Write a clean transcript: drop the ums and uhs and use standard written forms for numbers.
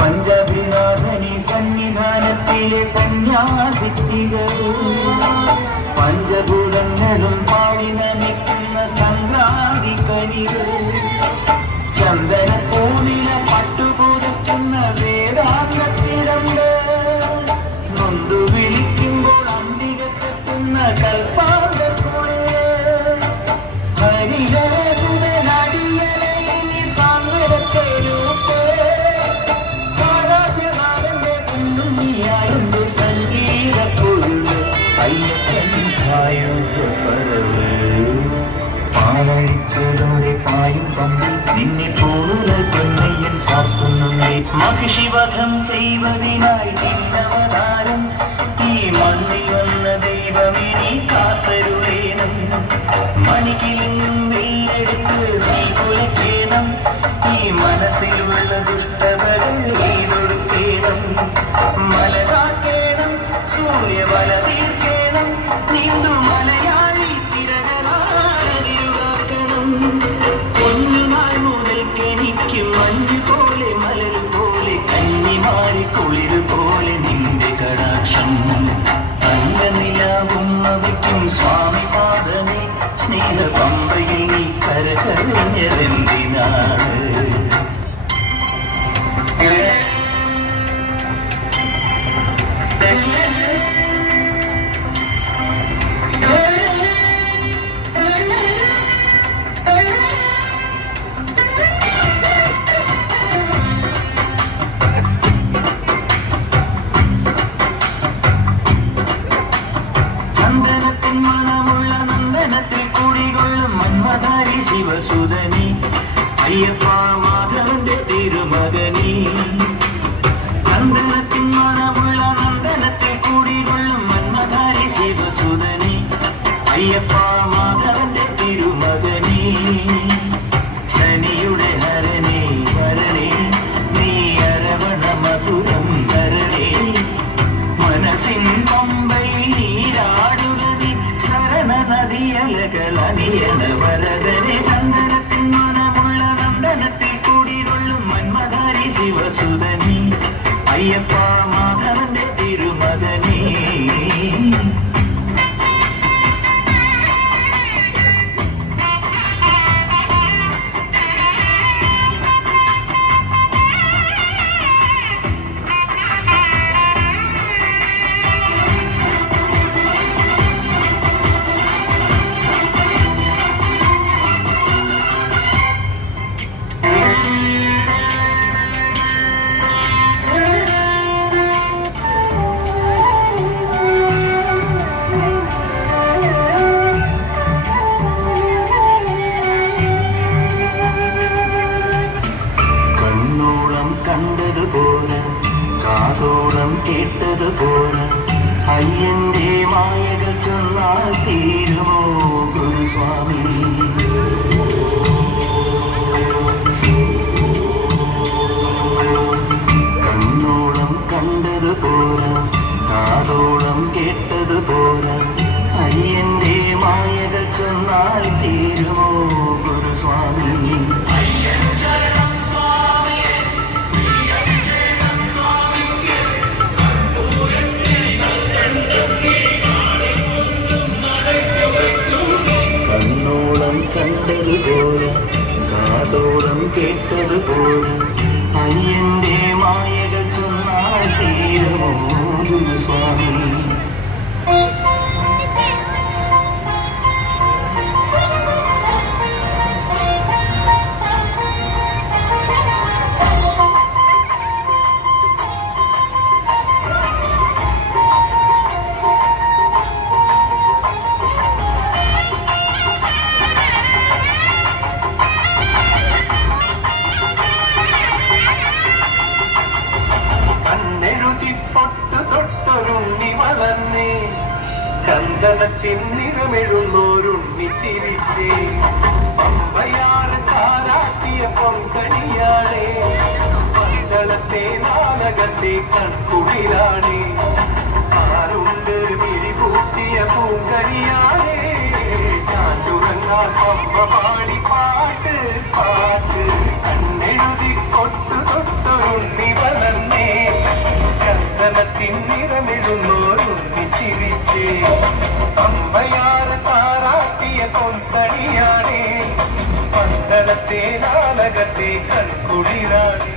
പഞ്ചഭിരാധനി സന്നിധാനത്തിലെ സന്യാസിത്തികൾ പഞ്ചഭൂതങ്ങളും പാടി നമിക്കുന്ന സംക്രാന്തി കനികൾ ചന്ദനപ്പൂവില പട്ടുപുതയ്ക്കുന്ന വേദാന്തത്തിടമ്പ് നൊന്തു വിളിക്കുമ്പോൾ അന്തികത്തെത്തുന്ന കൽപ്പാന്തക്കുളിര് ഹരിഹരസുതനടിയലയിനി സാന്ത്വനത്തേലൂപ്പ് ആകാശനാഥന്റെ കുഞ്ഞുണ്ണിയായെന്റെ സംഗീതപ്പൊരുള് അയ്യപ്പൻ സായുജ്യപ്പരവ് പാലഴിച്ചതോടെ പായും പമ്പി നിന്നെ പോലുള്ള പൊന്നയ്യൻ ചാർത്തുന്നുണ്ടേ മഹിഷിവധം ചെയ്വതിനായി നിന്നവതാരം ഈ മണ്ണിൽ വന്ന ദൈവമിനി കാത്തരുളേണം മണിക്കിലും വെയിലെടുത്ത് നീ കുലക്കേണം ഈ മനസ്സിലുള്ള ദുഷ്ടതകൾ നീതൊടുക്കേണം മല കാക്കേണം സൂര്യവല തീർക്കേണം നീന്തു മലയാളി തിരകളാക്കണം കുഞ്ഞുനാൾ മുതൽക്കെനിക്ക് മഞ്ഞു പോലെ മലർ പോലെ കന്നിമാരി കുളിര് പോലെ നിന്റെ കടാക്ഷം അംഗനിലാവും അവയ്ക്കും സ്വാമി പാദമേ സ്നേഹ പമ്പയിൽ നീ കരകരഞ്ഞതെന്തിനാണ് ചന്ദനത്തിൻ മണമുള്ള നന്ദനത്തിൽ കുടികൊള്ളും മന്മധാരി ശിവസുതനി അയ്യപ്പ മാധവന്റെ തിരുമകനി ചന്ദനത്തിൻ മണമുള്ള നന്ദനത്തിൽ കുടികൊള്ളും മന്മധാരി ശിവസുതനി അയ്യപ്പ മാധവന്റെ തിരുമകനി ശനിയുടെ ഹരനേ വരണേ നീ അരവണ മധുരം ധരണേ മനസ്സിൻ പമ്പയിൽ നീരാടുകതി ശരണ നദിയലകൾ അണിയണ വരദനെ ചന്ദനത്തിൻ മനമുള്ള നന്ദനത്തിൽ കൂടികൊള്ളും മന്മധാരി ശിവസുതനി അയ്യപ്പ മാധവന്റെ തിരുമകനേ കണ്ടതുപോലെ കാതോളം കേട്ടതുപോലെ അയ്യന്റെ മായകൾ ചൊന്നാൽ തീരുമോ ഗുരുസ്വാമി കണ്ണോളം കണ്ടതുപോലെ കാതോളം കേട്ടതുപോലെ അയ്യന്റെ മായകൾ ചൊന്നാൽ തീരുമോ ഗുരുസ്വാമി കണ്ടതുപോലെ കാതോളം കേട്ടതുപോലെ അയ്യന്റെ മായകൾ ചൊന്നാൽ തീരുമോ ഗുരുസ്വാമി ചന്ദനത്തിൻ നിറമെഴുന്നോരുണ്ണി ചിരിച്ചേ പമ്പയാറ് താരാട്ടിയ പൊങ്കണിയാളേ പന്തളത്തെ നാടകത്തെ കൺകുളിരാണേ ആരുണ്ട് മിഴിപൂത്ത ചൂട്ടിയ പൂങ്കരിയാണേ ചാറ്റുറങ്ങാൻ പമ്പ പാടി പാട്ട് പാട്ട് കണ്ണെഴുതി കൊട്ടു തൊട്ടൊരുണ്ണി വളർന്നേ ചന്ദനത്തിൻ നിറമെഴുന്നോരുണ്ണി ചിരിച്ചേ അമ്മയാറ് താറാട്ടിയ കൊന്തണിയാണേ പന്തളത്തെ നാടകത്തെ കൺകുളിരാണേ